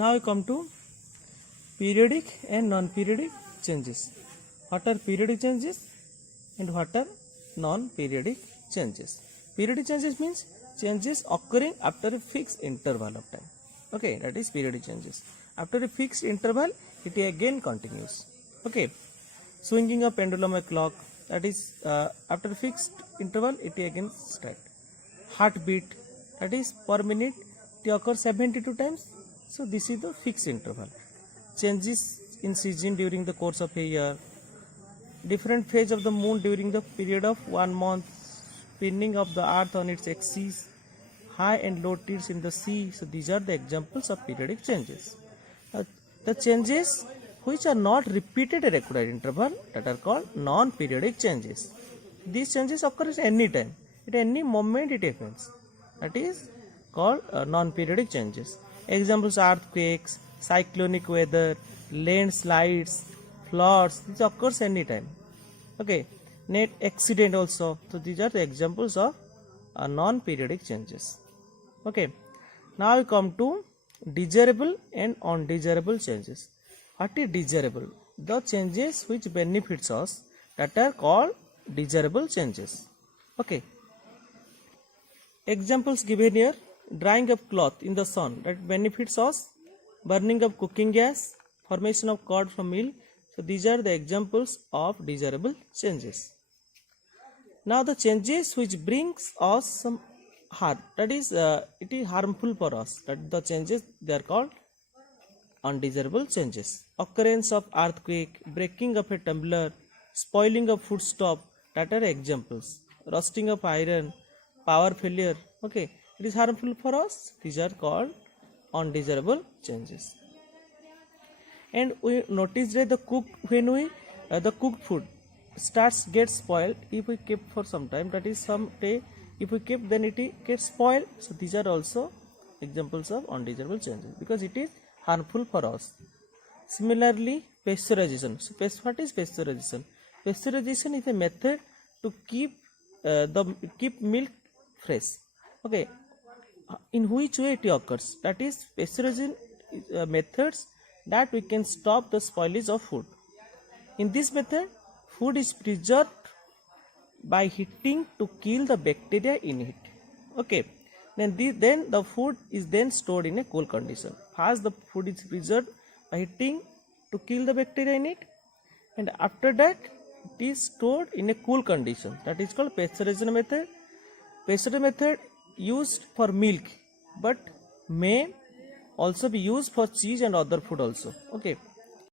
Now we come to periodic and non-periodic changes. What are periodic changes and what are non-periodic changes? Periodic changes means changes occurring after a fixed interval of time. Okay, that is periodic changes. After a fixed interval, it again continues. Okay, swinging a pendulum a clock, that is after a fixed interval, it again starts. Heartbeat, that is per minute, it occurs 72 times. So this is the fixed interval. Changes in season during the course of a year, different phase of the moon during the period of 1 month, spinning of the earth on its axis, high and low tides in the sea. So these are the examples of periodic changes. The changes which are not repeated at accurate interval, that are called non-periodic changes. These changes occur at any time, at any moment it happens. That is called non-periodic changes. Examples are earthquakes, cyclonic weather, landslides, floods. This occurs anytime. Okay, net accident also. So these are the examples of non-periodic changes. Okay, now we come to desirable and undesirable changes. What is desirable? The changes which benefits us, that are called desirable changes. Okay, examples given here: drying of cloth in the sun, that benefits us; burning of cooking gas, formation of curd from milk. So these are the examples of desirable changes. Now the changes which brings us some harm, that is it is harmful for us, that the changes, they are called undesirable changes. Occurrence of earthquake, breaking of a tumbler, spoiling of foodstuff, that are examples. Rusting of iron, power failure. Okay, it is harmful for us. These are called undesirable changes. And we notice that the cooked food starts get spoiled if we keep for some time, that is some day if we keep, then it gets spoiled. So these are also examples of undesirable changes because it is harmful for us. Similarly, pasteurization. So what is pasteurization? Pasteurization is a method to keep milk fresh. Okay, in which way it occurs? That is pasteurization methods that we can stop the spoilage of food. In this method, food is preserved by heating to kill the bacteria in it. Okay, then the food is then stored in a cool condition. First, the food is preserved by heating to kill the bacteria in it, and after that it is stored in a cool condition. That is called pasteurization method. Pasteurization method used for milk, but may also be used for cheese and other food also. Okay,